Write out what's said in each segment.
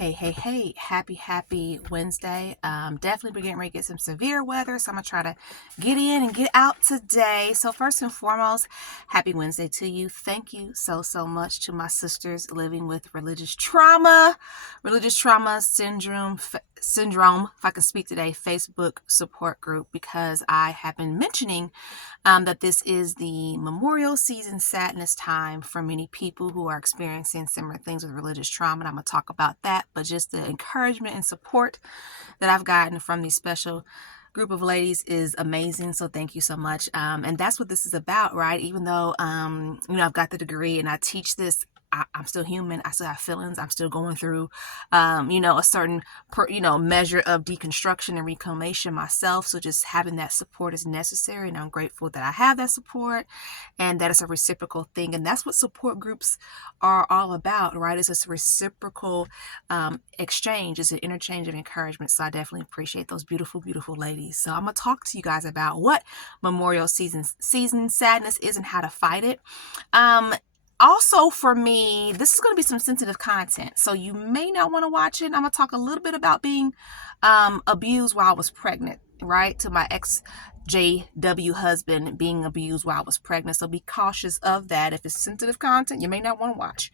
Hey, happy Wednesday. Definitely we're getting ready to get some severe weather, so I'm going to try to get in and get out today. So first and foremost, happy Wednesday to you. Thank you so much to my sisters living with religious trauma syndrome, if I can speak today, Facebook support group, because I have been mentioning that this is the memorial season sadness time for many people who are experiencing similar things with religious trauma. And I'm going to talk about that, but just the encouragement and support that I've gotten from these special group of ladies is amazing. So thank you so much. And that's what this is about, right? Even though, I've got the degree and I teach this, I'm still human. I still have feelings. I'm still going through, a certain, measure of deconstruction and reclamation myself. So just having that support is necessary. And I'm grateful that I have that support and that it's a reciprocal thing. And that's what support groups are all about, right? It's a reciprocal exchange. It's an interchange of encouragement. So I definitely appreciate those beautiful ladies. So I'm going to talk to you guys about what memorial season sadness is and how to fight it. Also, for me, this is going to be some sensitive content, so you may not want to watch it. I'm going to talk a little bit about being abused while I was pregnant, right? To my exJW husband being abused while I was pregnant. So be cautious of that. If it's sensitive content, you may not want to watch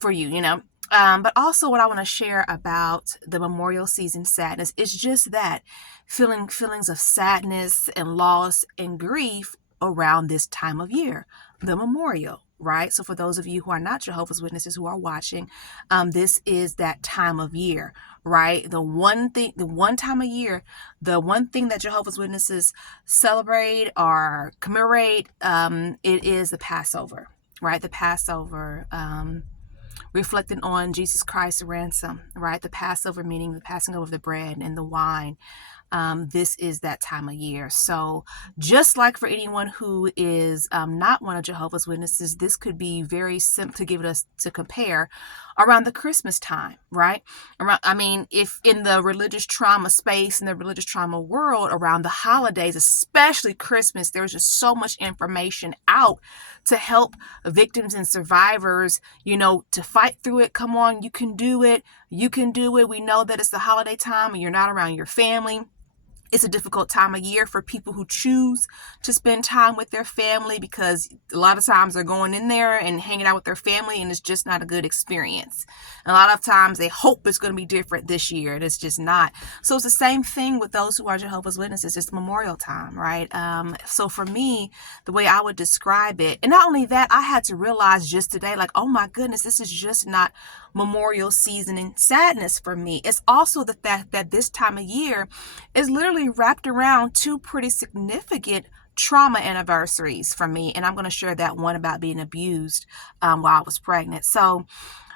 for you. But also what I want to share about the memorial season sadness is just that feelings of sadness and loss and grief around this time of year, the memorial, right? So for those of you who are not Jehovah's Witnesses who are watching, this is that time of year, right? The one time a year, the one thing that Jehovah's Witnesses celebrate or commemorate, it is the Passover, right? The Passover, reflecting on Jesus Christ's ransom, right? The Passover meaning the passing over of the bread and the wine. This is that time of year. So just like for anyone who is not one of Jehovah's Witnesses, this could be very simple to give us to compare around the Christmas time, right? If in the religious trauma space, in the religious trauma world, around the holidays, especially Christmas, there's just so much information out to help victims and survivors, to fight through it. Come on, you can do it. You can do it. We know that it's the holiday time and you're not around your family. It's a difficult time of year for people who choose to spend time with their family, because a lot of times they're going in there and hanging out with their family and it's just not a good experience. And a lot of times they hope it's going to be different this year and it's just not. So it's the same thing with those who are Jehovah's Witnesses. It's memorial time, right? So for me, the way I would describe it, and not only that, I had to realize just today, like, oh my goodness, this is just not memorial season and sadness for me. It's also the fact that this time of year is literally wrapped around two pretty significant trauma anniversaries for me. And I'm going to share that one about being abused while I was pregnant. So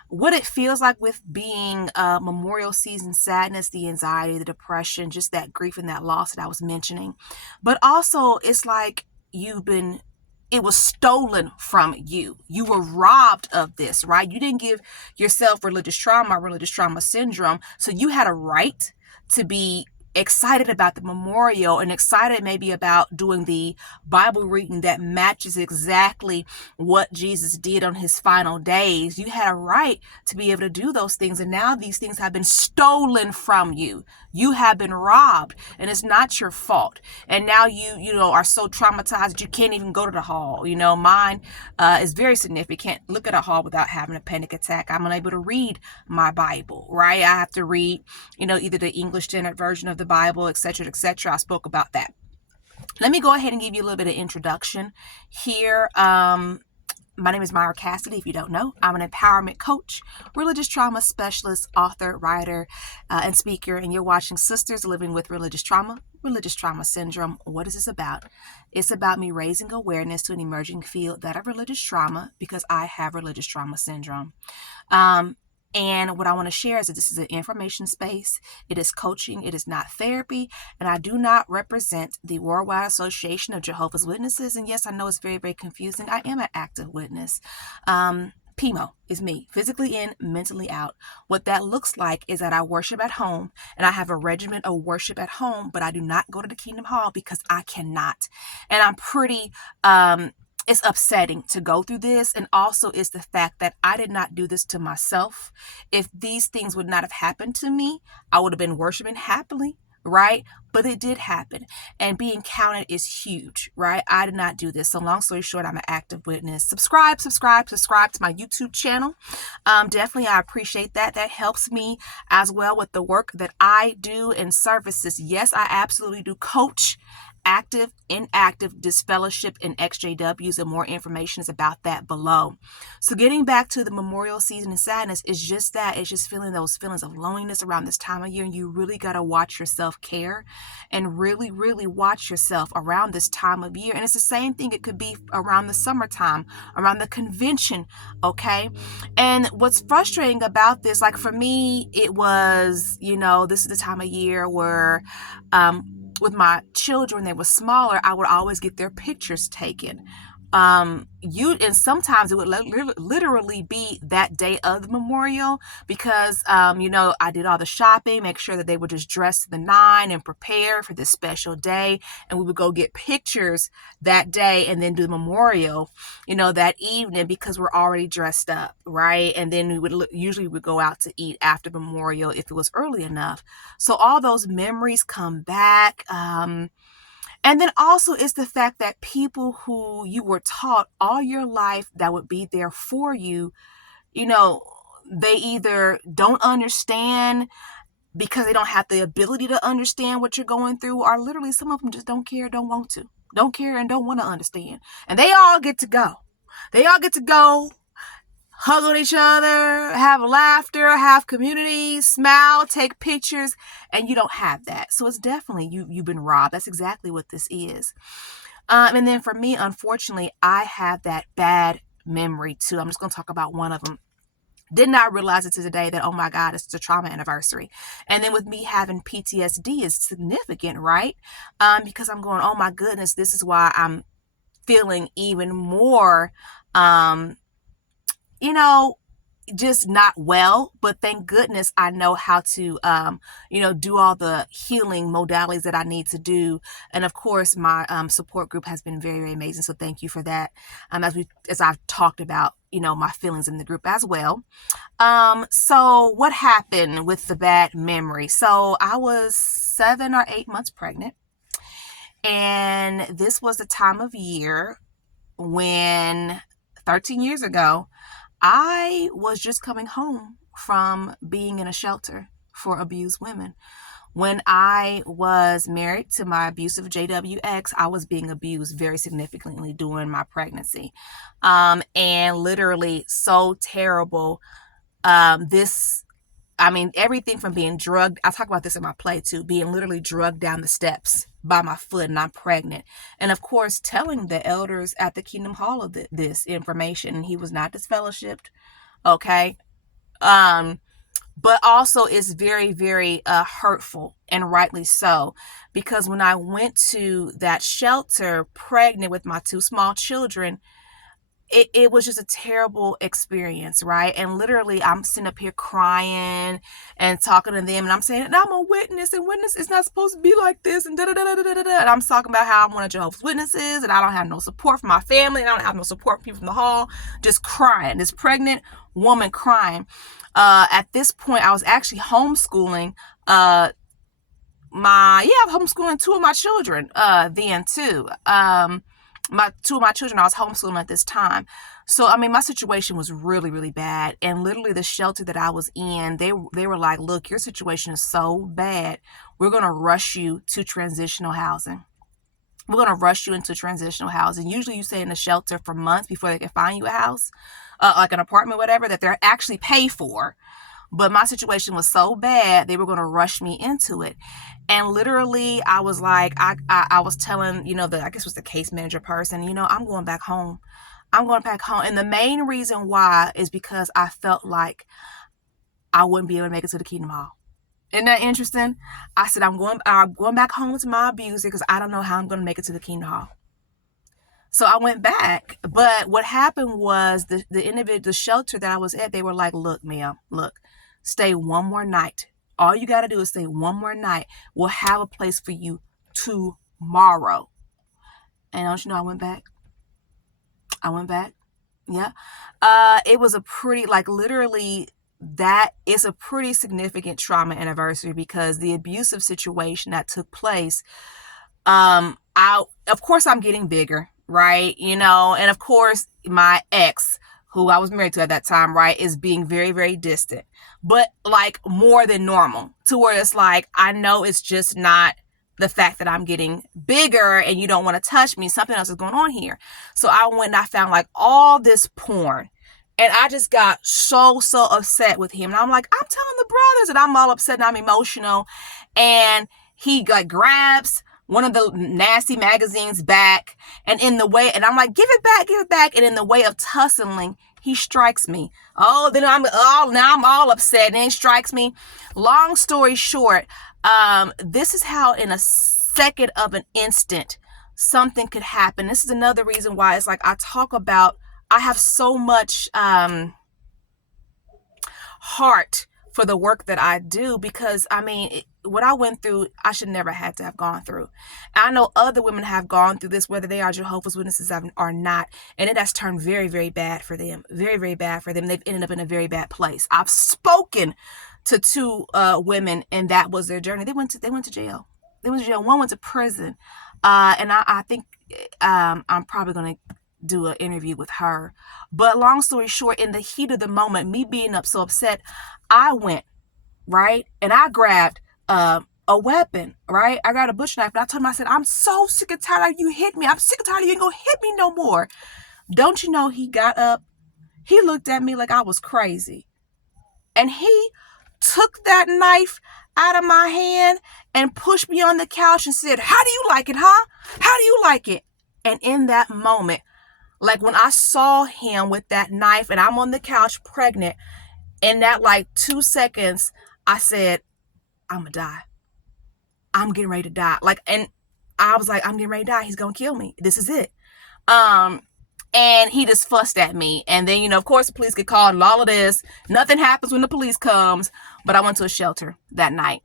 what it feels like with being memorial season sadness, the anxiety, the depression, just that grief and that loss that I was mentioning. But also it's like it was stolen from you. You were robbed of this, right? You didn't give yourself religious trauma syndrome. So you had a right to be excited about the memorial and excited maybe about doing the Bible reading that matches exactly what Jesus did on his final days. You had a right to be able to do those things. And now these things have been stolen from you. You have been robbed and it's not your fault. And now you are so traumatized that you can't even go to the hall. Mine is very significant. Look at a hall without having a panic attack. I'm unable to read my Bible, right? I have to read, either the English Standard Version of the Bible, etc., etc. I spoke about that. Let me go ahead and give you a little bit of introduction here. My name is Myra Cassidy. If you don't know, I'm an empowerment coach, religious trauma specialist, author, writer, and speaker. And you're watching Sisters Living with Religious Trauma Syndrome. What is this about? It's about me raising awareness to an emerging field that of religious trauma, because I have religious trauma syndrome. And what I want to share is that this is an information space. It is coaching. It is not therapy. And I do not represent the Worldwide Association of Jehovah's Witnesses. And yes, I know it's very, very confusing. I am an active witness. PMO is me, physically in, mentally out. What that looks like is that I worship at home and I have a regimen of worship at home, but I do not go to the Kingdom Hall because I cannot. And I'm pretty it's upsetting to go through this. And also it's the fact that I did not do this to myself. If these things would not have happened to me, I would have been worshiping happily, right? But it did happen, and being counted is huge, right? I did not do this. So long story short, I'm an active witness. Subscribe to my YouTube channel. Definitely, I appreciate that. That helps me as well with the work that I do in services. Yes, I absolutely do coach active, inactive, disfellowship, and exJWs, and more information is about that below. So getting back to the memorial season and sadness is just that. It's just feeling those feelings of loneliness around this time of year, and you really got to watch your self-care and really, really watch yourself around this time of year. And it's the same thing. It could be around the summertime, around the convention, okay? And what's frustrating about this, like for me, it was, this is the time of year where, with my children, they were smaller, I would always get their pictures taken. And sometimes it would literally be that day of the memorial because, I did all the shopping, make sure that they were just dressed to the nine and prepared for this special day. And we would go get pictures that day and then do the memorial, that evening because we're already dressed up, right? And then we would usually go out to eat after memorial if it was early enough. So all those memories come back. And then also it's the fact that people who you were taught all your life that would be there for you, they either don't understand because they don't have the ability to understand what you're going through, or literally some of them just don't care, don't want to, don't care and don't want to understand. And they all get to go. Hug on each other, have laughter, have community, smile, take pictures, and you don't have that. So it's definitely you've been robbed. That's exactly what this is. And then for me, unfortunately, I have that bad memory too. I'm just going to talk about one of them. Did not realize it today that, oh my God, it's a trauma anniversary. And then with me having PTSD is significant, right? Because I'm going, oh my goodness, this is why I'm feeling even more, just not well, but thank goodness I know how to, do all the healing modalities that I need to do. And of course, my support group has been very, very amazing. So thank you for that. As I've talked about, my feelings in the group as well. So what happened with the bad memory? So I was 7 or 8 months pregnant. And this was the time of year when 13 years ago, I was just coming home from being in a shelter for abused women. When I was married to my abusive JWs, I was being abused very significantly during my pregnancy. And literally so terrible. Everything from being drugged, I talk about this in my play too, being literally drugged down the steps by my foot and I'm pregnant. And of course, telling the elders at the Kingdom Hall of this information. He was not disfellowshipped, okay? But also it's very, very hurtful, and rightly so, because when I went to that shelter pregnant with my 2 small children, it was just a terrible experience, right? And literally I'm sitting up here crying and talking to them, and I'm saying, and I'm a witness, and witness is not supposed to be like this, and and I'm talking about how I'm one of Jehovah's Witnesses, and I don't have no support from my family, and I don't have no support from people from the hall, just crying, this pregnant woman crying. At this point, I was actually homeschooling, I'm homeschooling 2 of my children, then too. 2 of my children, I was homeschooling at this time. So, my situation was really, really bad. And literally the shelter that I was in, they were like, look, your situation is so bad. We're going to rush you to transitional housing. We're going to rush you into transitional housing. Usually you stay in the shelter for months before they can find you a house, like an apartment, whatever, that they're actually paid for. But my situation was so bad, they were going to rush me into it. And literally, I was like, I was telling, I guess it was the case manager person, I'm going back home. I'm going back home. And the main reason why is because I felt like I wouldn't be able to make it to the Kingdom Hall. Isn't that interesting? I said, I'm going back home to my abuser because I don't know how I'm going to make it to the Kingdom Hall. So I went back. But what happened was the shelter that I was at, they were like, look, ma'am, stay one more night. All you got to do is stay one more night. We'll have a place for you tomorrow. And don't you know, I went back. I went back. Yeah. It was a pretty, like, literally, that is a pretty significant trauma anniversary because the abusive situation that took place, of course I'm getting bigger, right? And of course my ex, who I was married to at that time, right, is being very, very distant, but like more than normal, to where it's like, I know it's just not the fact that I'm getting bigger and you don't want to touch me. Something else is going on here. So I went and I found like all this porn. And I just got so upset with him. And I'm like, I'm telling the brothers, and I'm all upset and I'm emotional. And he like grabs one of the nasty magazines back, and I'm like, give it back. And in the way of tussling, he strikes me. Oh, then now I'm all upset, and he strikes me. Long story short, this is how in a second of an instant something could happen. This is another reason why it's like I talk about, I have so much heart for the work that I do, because I mean, what I went through, I should never have to have gone through. I know other women have gone through this, whether they are Jehovah's Witnesses or not, and it has turned very, very bad for them. Very, very bad for them. They've ended up in a very bad place. I've spoken to two women, and that was their journey. They went to jail. They went to jail. One went to prison, and I think I'm probably going to do an interview with her. But long story short, in the heat of the moment, me being so upset, I went, right, and I grabbed a weapon, right? I got a bush knife, and I told him, I said, I'm so sick and tired of you hit me. I'm sick and tired of you ain't gonna hit me no more. Don't you know, he got up, he looked at me like I was crazy, and he took that knife out of my hand and pushed me on the couch and said, how do you like it, huh? How do you like it? And in that moment, like when I saw him with that knife and I'm on the couch pregnant, in that like 2 seconds, I said, I'm gonna die. I'm getting ready to die. Like, and I was like, I'm getting ready to die. He's gonna kill me. This is it. And he just fussed at me. And then, of course, the police get called and all of this. Nothing happens when the police comes. But I went to a shelter that night.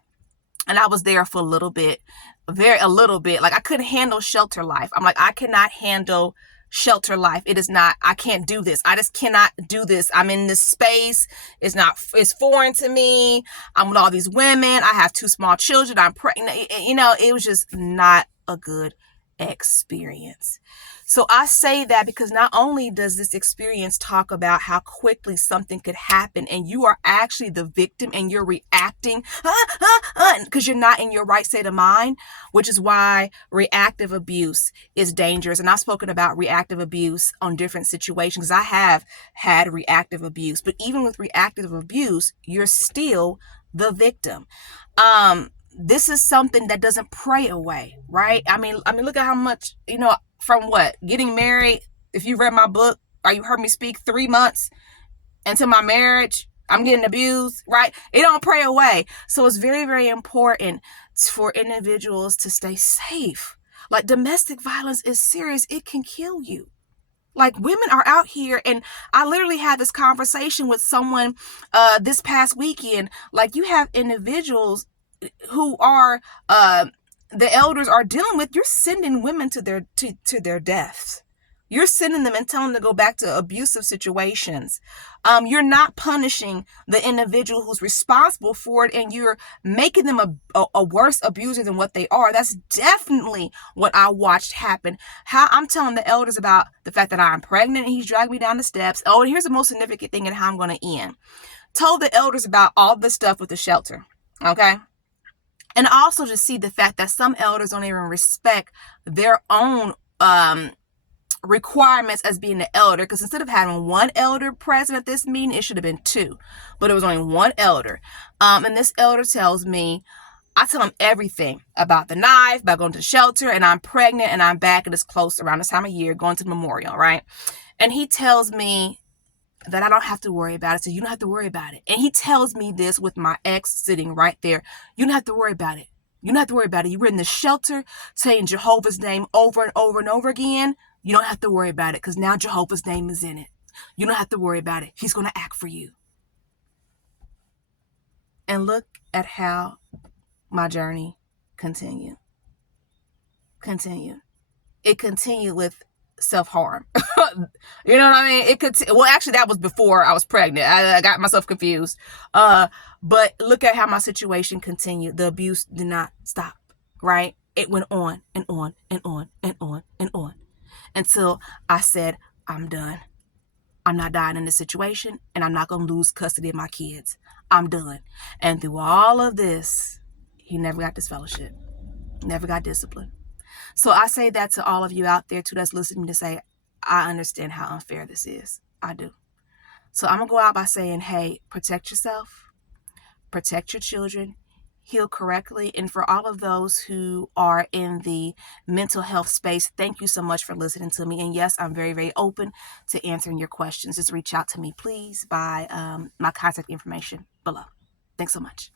And I was there for a little bit. A little bit. Like, I couldn't handle shelter life. I'm like, I cannot handle shelter life. It is not, I can't do this. I just cannot do this. I'm in this space. It's foreign to me. I'm with all these women. I have 2 small children. I'm pregnant. It was just not a good experience. So I say that because not only does this experience talk about how quickly something could happen and you are actually the victim and you're reacting because you're not in your right state of mind, which is why reactive abuse is dangerous. And I've spoken about reactive abuse on different situations. I have had reactive abuse, but even with reactive abuse, you're still the victim. This is something that doesn't pray away, right? I mean, look at how much, from what? Getting married, if you read my book or you heard me speak, 3 months into my marriage, I'm getting abused, right? It don't pray away. So it's very, very important for individuals to stay safe. Like, domestic violence is serious. It can kill you. Like, women are out here, and I literally had this conversation with someone this past weekend. Like, you have individuals who are the elders are dealing with. You're sending women to their deaths. You're sending them and telling them to go back to abusive situations. You're not punishing the individual who's responsible for it, and you're making them a worse abuser than what they are. That's definitely what I watched happen. How I'm telling the elders about the fact that I'm pregnant and he's dragging me down the steps. Oh, and here's the most significant thing and how I'm going to end. Told the elders about all the stuff with the shelter. Okay. And also just see the fact that some elders don't even respect their own requirements as being the elder, because instead of having 1 elder present at this meeting, it should have been 2, but it was only 1 elder. And this elder tells me, I tell him everything about the knife, about going to the shelter, and I'm pregnant and I'm back, and it's close around this time of year, going to the memorial, right? And he tells me that I don't have to worry about it. So you don't have to worry about it. And he tells me this with my ex sitting right there. You don't have to worry about it. You don't have to worry about it. You were in the shelter saying Jehovah's name over and over and over again. You don't have to worry about it because now Jehovah's name is in it. You don't have to worry about it. He's going to act for you. And look at how my journey continued. It continued with self-harm. You know what I mean? It could, well, actually that was before I was pregnant. I got myself confused. But look at how my situation continued. The abuse did not stop, right? It went on and on and on and on and on until I said, I'm done. I'm not dying in this situation, and I'm not going to lose custody of my kids. I'm done. And through all of this, he never got this fellowship, never got discipline. So I say that to all of you out there too that's listening to say, I understand how unfair this is. I do. So I'm going to go out by saying, hey, protect yourself, protect your children, heal correctly. And for all of those who are in the mental health space, thank you so much for listening to me. And yes, I'm very, very open to answering your questions. Just reach out to me, please, by my contact information below. Thanks so much.